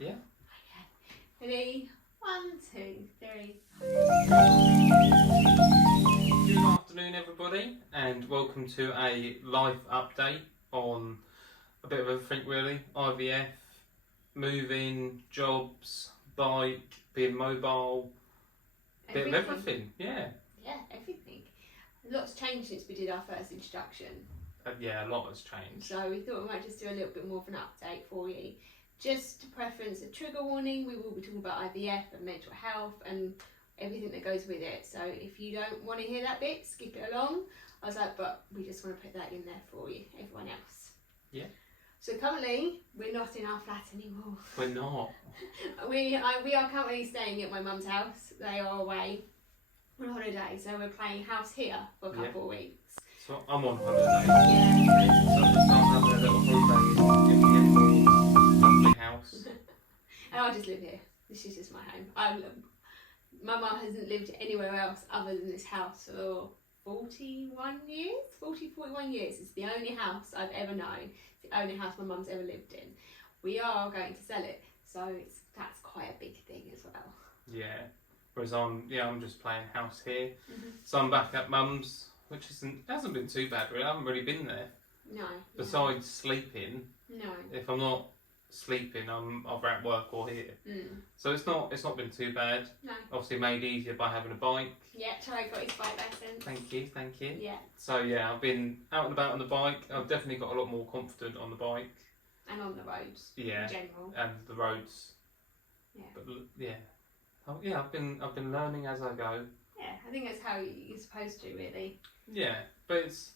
Yeah. Okay. Ready? 1, 2, 3. Good afternoon, everybody, and welcome to a life update on a bit of everything, really. IVF, moving, jobs, bike, being mobile, bit of everything. Yeah. Yeah, everything. A lot's changed since we did our first introduction. Yeah, a lot has changed. So we thought we might just do a little bit more of an update for you. Just to preference a trigger warning, we will be talking about IVF and mental health and everything that goes with it. So if you don't want to hear that bit, skip it along. I was like, but we just want to put that in there for you, everyone else. Yeah. So currently, we're not in our flat anymore. We're not. We are currently staying at my mum's house. They are away on holiday, so we're playing house here for a couple of weeks. So I'm on holiday. Yeah. So I'm having a little holiday in the lovely house. And I just live here. This is just my home. My mum hasn't lived anywhere else other than this house for 41 years. 41 years. It's the only house I've ever known. It's the only house my mum's ever lived in. We are going to sell it, so that's quite a big thing as well. Yeah. Whereas I'm just playing house here. Mm-hmm. So I'm back at mum's, which hasn't been too bad really. I haven't really been there. No. Besides sleeping. No. If I'm not sleeping, I'm either at work or here. Mm. So it's not been too bad. No. Obviously made easier by having a bike. Yeah, Charlie got his bike lesson. Thank you. Yeah. So yeah, I've been out and about on the bike. I've definitely got a lot more confident on the bike. And on the roads. Yeah. In general. And the roads. Yeah. But yeah. Oh, yeah, I've been learning as I go. Yeah, I think that's how you're supposed to, really. Yeah, but it's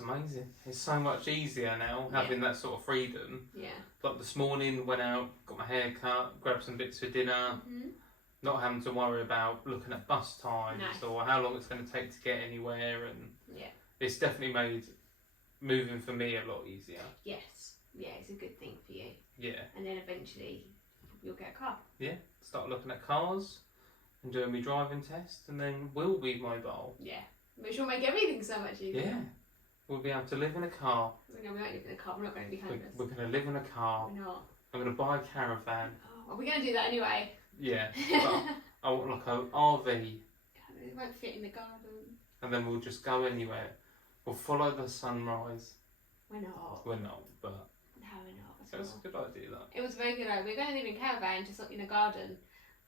amazing. It's so much easier now having that sort of freedom. Yeah. Like this morning, went out, got my hair cut, grabbed some bits for dinner. Mm-hmm. Not having to worry about looking at bus times or how long it's going to take to get anywhere, and it's definitely made moving for me a lot easier. Yes, yeah, it's a good thing for you. Yeah. And then eventually you'll get a car. Yeah, start looking at cars and doing my driving test, and then we'll be mobile. Yeah, which will make everything so much easier. Yeah, we'll be able to live in a car. We won't live in a car, we're not going to be homeless. We're going to live in a car. We're not. I'm going to buy a caravan. Oh, we're going to do that anyway. Yeah, but I want like an RV. It won't fit in the garden. And then we'll just go anywhere. We'll follow the sunrise. We're not. We're not, but... No, we're not. That's a good idea, that. It was a very good idea. We're going to live in a caravan, just in a garden,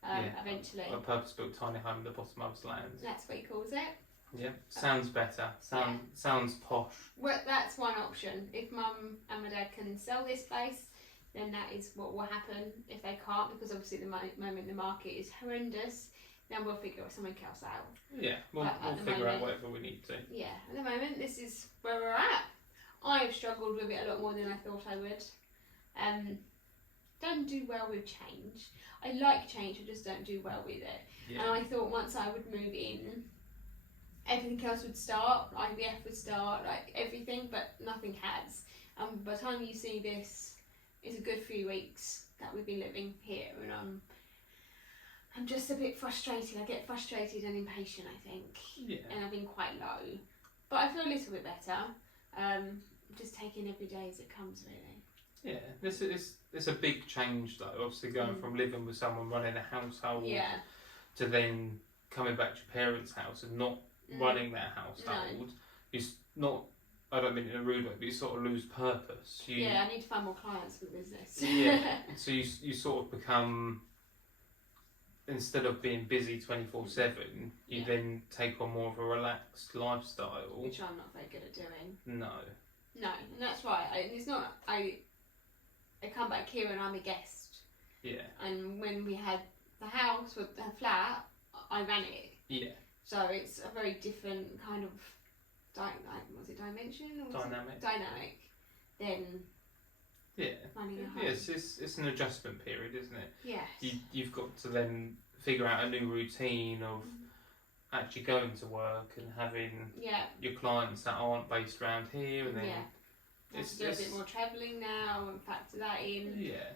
eventually. A purpose-built tiny home in the bottom of his land. That's what he calls it. Yeah, sounds better. Sounds posh. Well, that's one option. If Mum and my dad can sell this place, then that is what will happen. If they can't, because obviously at the moment the market is horrendous, then we'll figure something else out. Yeah, we'll figure out whatever we need to. Yeah, at the moment this is where we're at. I've struggled with it a lot more than I thought I would. Don't do well with change. I like change, I just don't do well with it. Yeah. And I thought once I would move in, everything else would start, IVF would start, like everything, but nothing has. By the time you see this, it's a good few weeks that we've been living here, and I'm just a bit frustrated. I get frustrated and impatient, I think. Yeah. And I've been quite low. But I feel a little bit better. Just taking every day as it comes, really. Yeah, it's a big change though, obviously going from living with someone running a household to then coming back to your parents' house and not running their household. No. Not, I don't mean in a rude way, but you sort of lose purpose. I need to find more clients for the business. Yeah, so you sort of become, instead of being busy 24/7, you then take on more of a relaxed lifestyle. Which I'm not very good at doing. No, and that's right. It's not, I come back here and I'm a guest. Yeah. And when we had the house with the flat, I ran it. Yeah. So it's a very different kind of dimension? Or dynamic. Then running a home. Yes, it's an adjustment period, isn't it? Yes. You've got to then figure out a new routine of actually going to work and having your clients that aren't based around here, and then it's do a bit more travelling now and factor that in. Yeah.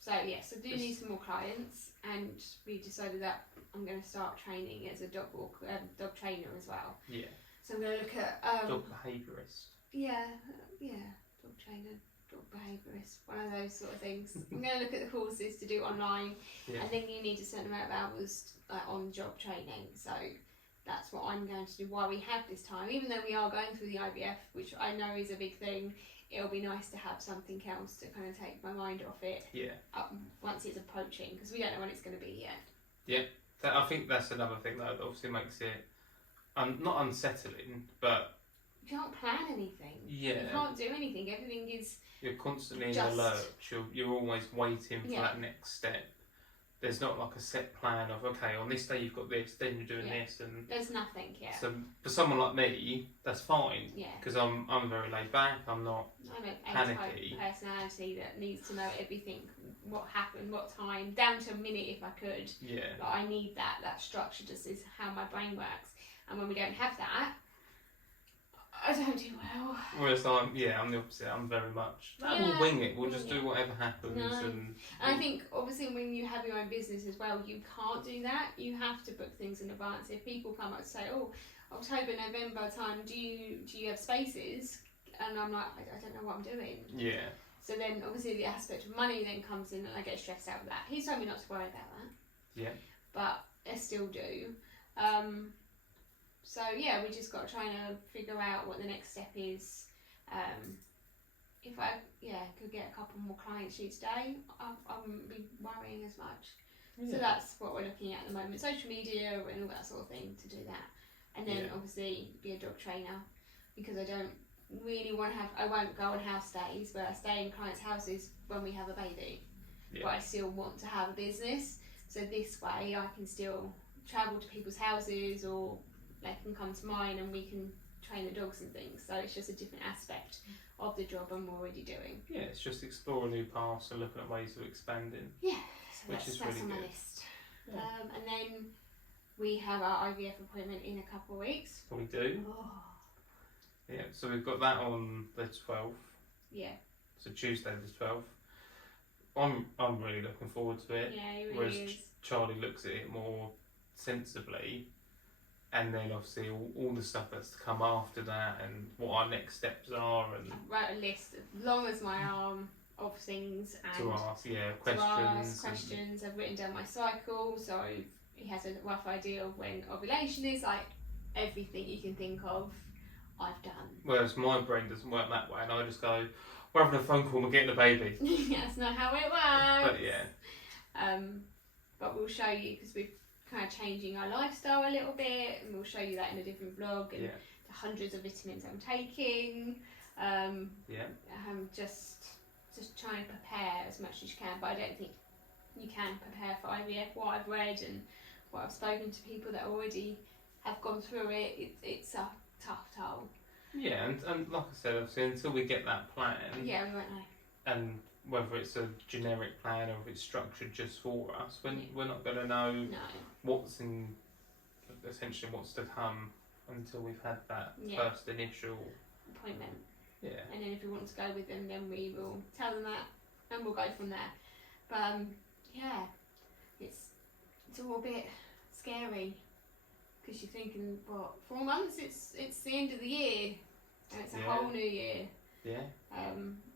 So do need some more clients, and we decided that I'm going to start training as a dog trainer as well. Yeah. So I'm going to look at dog behaviourist. Yeah, dog trainer. dog behaviourist, one of those sort of things. I'm going to look at the courses to do online, and then you need a certain amount of hours on job training. So that's what I'm going to do while we have this time. Even though we are going through the IVF, which I know is a big thing, it'll be nice to have something else to kind of take my mind off it. Once it's approaching, because we don't know when it's going to be yet. Yeah, I think that's another thing that obviously makes it not unsettling, but you can't plan anything. Yeah. You can't do anything. Everything is. You're constantly in a lurch. You're always waiting for that next step. There's not like a set plan of, okay, on this day you've got this, then you're doing this, and there's nothing. Yeah. So for someone like me, that's fine. Yeah. Because I'm very laid back. I'm not panicky. A-type personality that needs to know everything, what happened, what time, down to a minute if I could. Yeah. But I need that structure. Just is how my brain works. And when we don't have that, I don't do well. Whereas I'm the opposite. I'm very much, we'll wing it. We'll just do whatever happens. No. And I think, obviously, when you have your own business as well, you can't do that. You have to book things in advance. If people come up and say, oh, October, November time, do you have spaces? And I'm like, I don't know what I'm doing. Yeah. So then, obviously, the aspect of money then comes in, and I get stressed out with that. He's told me not to worry about that. Yeah. But I still do. So yeah, we just got trying to figure out what the next step is. If I could get a couple more clients each day, I wouldn't be worrying as much. Yeah. So that's what we're looking at the moment: social media and all that sort of thing to do that. And then obviously be a dog trainer, because I don't really want to have. I won't go on house stays where I stay in clients' houses when we have a baby, but I still want to have a business. So this way, I can still travel to people's houses, or they can come to mine and we can train the dogs and things. So it's just a different aspect of the job I'm already doing. Yeah, it's just exploring new paths and looking at ways of expanding. Yeah, so which is that's really on my good. list. Yeah. And then we have our IVF appointment in a couple of weeks. We do. Oh. Yeah, so we've got that on the 12th. Yeah. So Tuesday the 12th. I'm really looking forward to it. Yeah, it really Whereas is. Charlie looks at it more sensibly, and then obviously all the stuff that's to come after that, and what our next steps are, and I wrote a list as long as my arm of things and to ask, questions. I've written down my cycle, so he has a rough idea of when ovulation is. Like everything you can think of, I've done. Whereas my brain doesn't work that way, and I just go, we're having a phone call, we're getting a baby. That's not how it works. But yeah. But we'll show you, because we're kind of changing our lifestyle a little bit, and we'll show you that in a different vlog, and the hundreds of vitamins I'm taking. Just trying to prepare as much as you can, but I don't think you can prepare for IVF. What I've read and what I've spoken to people that already have gone through it, it's a tough toll. Yeah, and like I said, obviously, until we get that plan, we won't know. And whether it's a generic plan or if it's structured just for us, we're not going to know what's to come until we've had that first initial appointment. Yeah. And then if we want to go with them, then we will tell them that, and we'll go from there. But it's all a bit scary, because you're thinking, 4 months? It's the end of the year, and it's a whole new year. Yeah.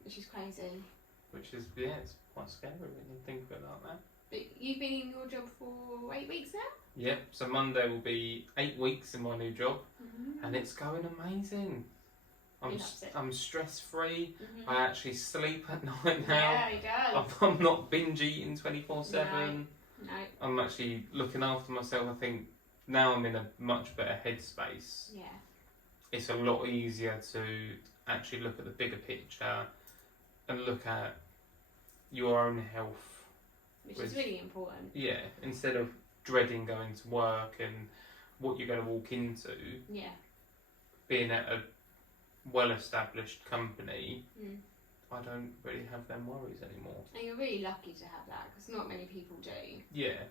Which is crazy. Which is it's quite scary when you think of it like that. But you've been in your job for 8 weeks now? Yep. So Monday will be 8 weeks in my new job, and it's going amazing. I'm stress free. I actually sleep at night now. Yeah, he does. I'm not binge eating 24/7. No. I'm actually looking after myself. I think now I'm in a much better headspace. Yeah. It's a lot easier to actually look at the bigger picture and look at your own health. Which is really important. Yeah, instead of dreading going to work and what you're going to walk into. Yeah. Being at a well-established company, I don't really have them worries anymore. And you're really lucky to have that, because not many people do. Yeah.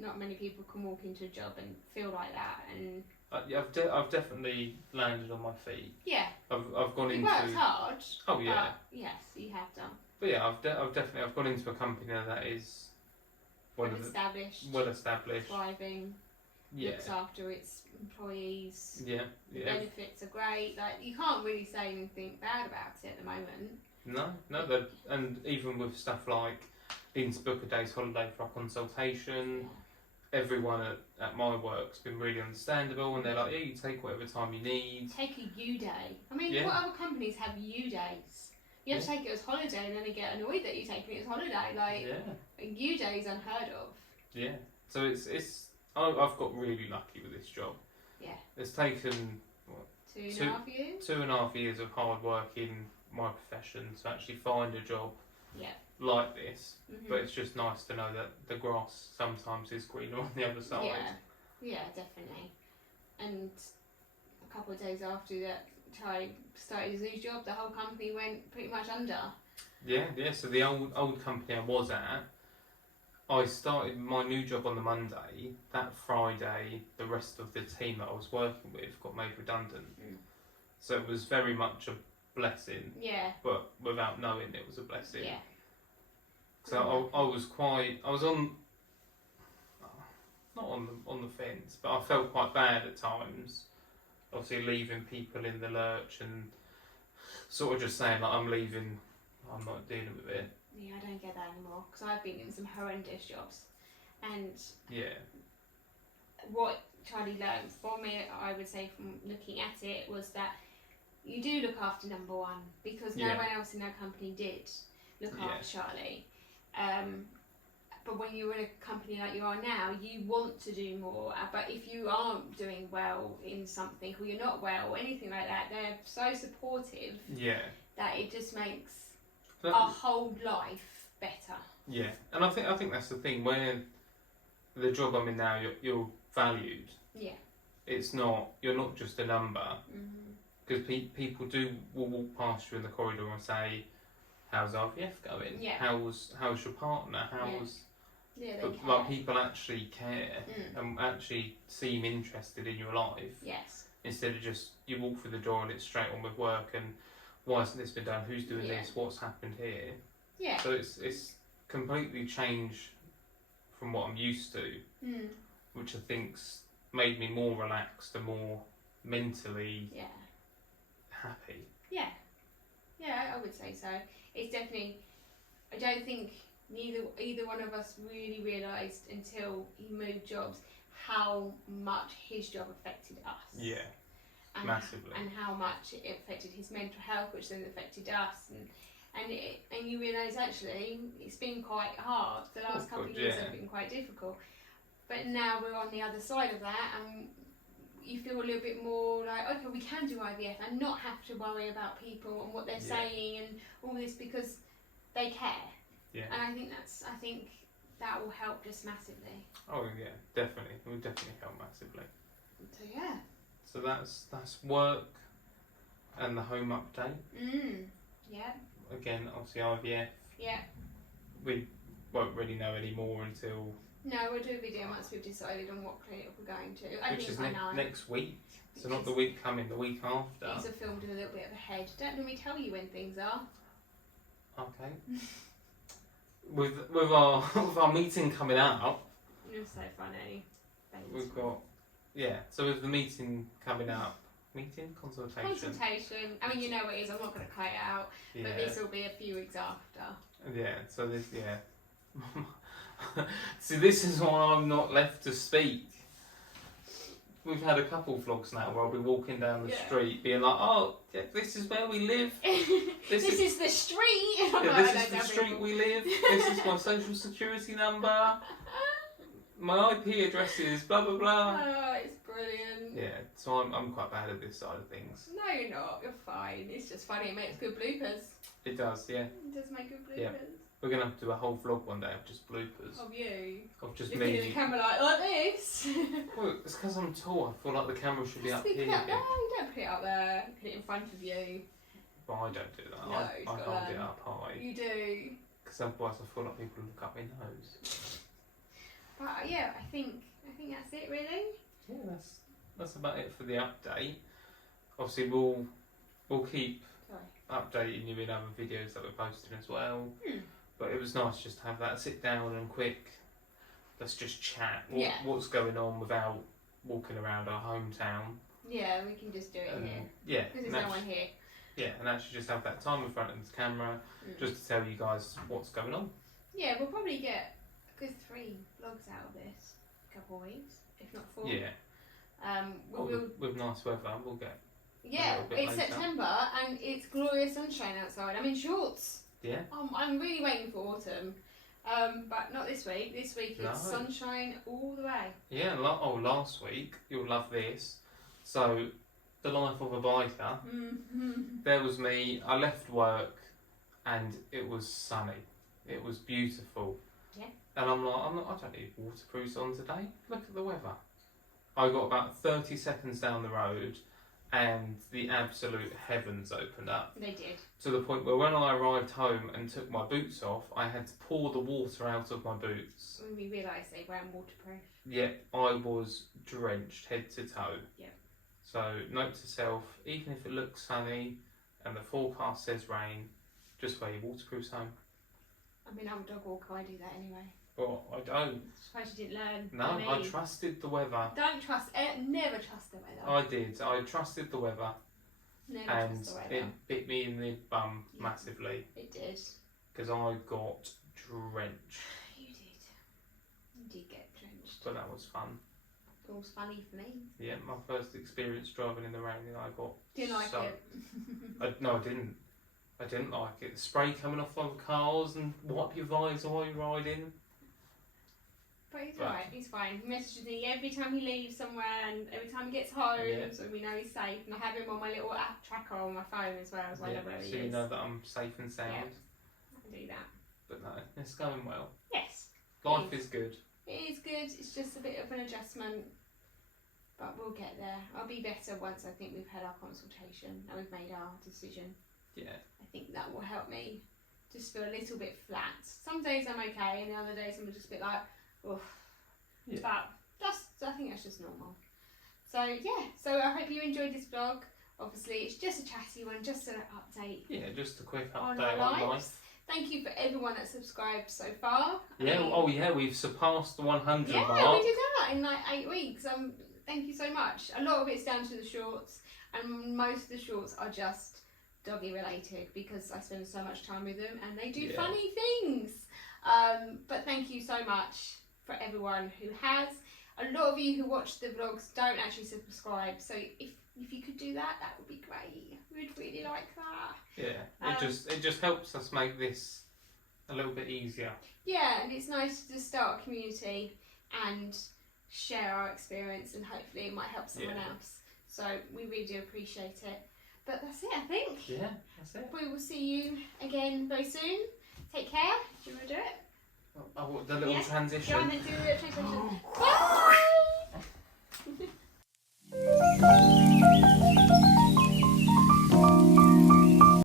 Not many people can walk into a job and feel like that. And I've definitely landed on my feet. Yeah. I've gone into. You worked hard. Oh yeah. Yes, you have done. But yeah, I've gone into a company that is Well established. Thriving. Yeah. Looks after its employees. Yeah. The benefits are great. Like, you can't really say anything bad about it at the moment. No, and even with stuff like needing to book a day's holiday for a consultation, everyone at my work's been really understandable, and they're like, yeah, you take whatever time you need. Take a U day. I mean, what other companies have U days? You have to take it as holiday, and then they get annoyed that you're taking it as holiday. Like, a U day is unheard of. Yeah. So I've got really lucky with this job. Yeah. It's taken what, 2.5 years. 2.5 years of hard work in my profession to actually find a job. Like this, but it's just nice to know that the grass sometimes is greener on the other side. Yeah, definitely. And a couple of days after that, Charlie started his new job, the whole company went pretty much under. Yeah. So the old company I was at, I started my new job on the Monday. That Friday, the rest of the team that I was working with got made redundant. So it was very much a blessing. Yeah. But without knowing it was a blessing. Yeah. So I was on, not on the fence, but I felt quite bad at times. Obviously leaving people in the lurch and sort of just saying like, I'm leaving, I'm not dealing with it. Yeah, I don't get that anymore, because I've been in some horrendous jobs, and what Charlie learned from it, I would say from looking at it, was that you do look after number one, because no one else in that company did look after Charlie. But when you're in a company like you are now, you want to do more. But if you aren't doing well in something, or you're not well, or anything like that, they're so supportive that it just makes our whole life better. Yeah, and I think that's the thing. Where the job I'm in now, you're valued. Yeah. It's not. You're not just a number. Because people will walk past you in the corridor and say, how's IVF going? Yeah. How's your partner? They but care. like, people actually care and actually seem interested in your life. Yes. Instead of just you walk through the door and it's straight on with work and why hasn't this been done? Who's doing this? What's happened here? Yeah. So it's completely changed from what I'm used to, which I think's made me more relaxed and more mentally happy. Yeah. Yeah, I would say so. It's definitely. I don't think either one of us really realised until he moved jobs how much his job affected us. Yeah. And massively. And how much it affected his mental health, which then affected us, and you realise actually it's been quite hard. The last couple of years have been quite difficult, but now we're on the other side of that, and you feel a little bit more like, okay, we can do IVF and not have to worry about people and what they're saying and all this, because they care. Yeah. And I think that will help just massively. Oh yeah, definitely. It will definitely help massively. So yeah. So that's work and the home update. Yeah. Again, obviously IVF. Yeah. We won't really know any more until. No, we'll do a video once we've decided on what clinic we're going to. Which is next week. So not the week coming, the week after. These are filmed in a little bit of ahead. Don't normally tell you when things are. Okay. with our meeting coming up. You're so funny. We've got so with the meeting coming up, consultation. I mean, you know what it is. I'm not going to cut it out, but this will be a few weeks after. Yeah. So this See, this is why I'm not left to speak. We've had a couple vlogs now where I'll be walking down the street being like, oh, this is where we live. This is the street. This is the street we live. This is my social security number. My IP address is blah, blah, blah. Oh, it's brilliant. Yeah, so I'm quite bad at this side of things. No, you're not. You're fine. It's just funny. It makes good bloopers. It does, yeah. It does make good bloopers. Yeah. We're going to have to do a whole vlog one day of just bloopers. Of you? Of just looking me. at the camera like this. Well, it's because I'm tall. I feel like the camera should be up here. No, you don't put it up there. Put it in front of you. But I don't do that. No, I hold it up high. You do. Because otherwise I feel like people look up my nose. But yeah, I think that's it really. Yeah, that's about it for the update. Obviously we'll keep updating you in other videos that we're posting as well. But it was nice just to have that sit down and quick, let's just chat. What's going on without walking around our hometown. Yeah, we can just do it here. Yeah. Because there's no one here. Yeah, and actually just have that time in front of the camera, just to tell you guys what's going on. Yeah, we'll probably get a good 3 vlogs out of this couple of weeks, if not 4. Yeah. With nice weather, we'll get. Yeah, it's later. September and it's glorious sunshine outside. I'm in shorts. Yeah. I'm really waiting for autumn, but not this week. This week it's sunshine all the way. Yeah. Last week, you'll love this. So, the life of a biker. There was me. I left work, and it was sunny. It was beautiful. Yeah. And I don't need waterproofs on today. Look at the weather. I got about 30 seconds down the road, and the absolute heavens opened up. They did. To the point where when I arrived home and took my boots off, I had to pour the water out of my boots. When we realised they weren't waterproof. Yep, I was drenched head to toe. Yep. So, note to self, even if it looks sunny and the forecast says rain, just wear your waterproofs home. I mean, I'm a dog walker, I do that anyway. Well, I don't. I suppose you didn't learn. No, I trusted the weather. Don't trust, never trust the weather. I did. I trusted the weather. Never And trust the weather. it bit me in the bum massively. It did. Because I got drenched. You did. You did get drenched. But that was fun. It was funny for me. Yeah, my first experience driving in the rain, and I got Didn't like soaked. it. No, I didn't. I didn't like it. The spray coming off on the cars and wipe your visor while you're riding. But he's alright, he's fine. He messages me every time he leaves somewhere and every time he gets home, so we know he's safe. And I have him on my little app tracker on my phone as well, so I know where he is. So you know that I'm safe and sound. Yeah, I can do that. But no, it's going well. Yes. Life is good. It is good, it's just a bit of an adjustment. But we'll get there. I'll be better once I think we've had our consultation and we've made our decision. Yeah. I think that will help me just feel a little bit flat. Some days I'm okay and the other days I'm just a bit like, oof. Yeah. But I think that's just normal. So yeah, so I hope you enjoyed this vlog. Obviously it's just a chatty one, just an update. Yeah, just a quick on update our on lives. life. Thank you for everyone that subscribed so far. Yeah, we've surpassed the 100 mark. Yeah, we did that in like 8 weeks. Thank you so much. A lot of it's down to the shorts, and most of the shorts are just doggy related because I spend so much time with them and they do funny things. But thank you so much for everyone who has. A lot of you who watch the vlogs don't actually subscribe, so if you could do that, that would be great. We'd really like that. Yeah, it just helps us make this a little bit easier. Yeah, and it's nice to start a community and share our experience, and hopefully it might help someone else. So we really do appreciate it. But that's it, I think. Yeah, that's it. We will see you again very soon. Take care. Do you want to do it? The little transition. Go on and do the transition. Bye!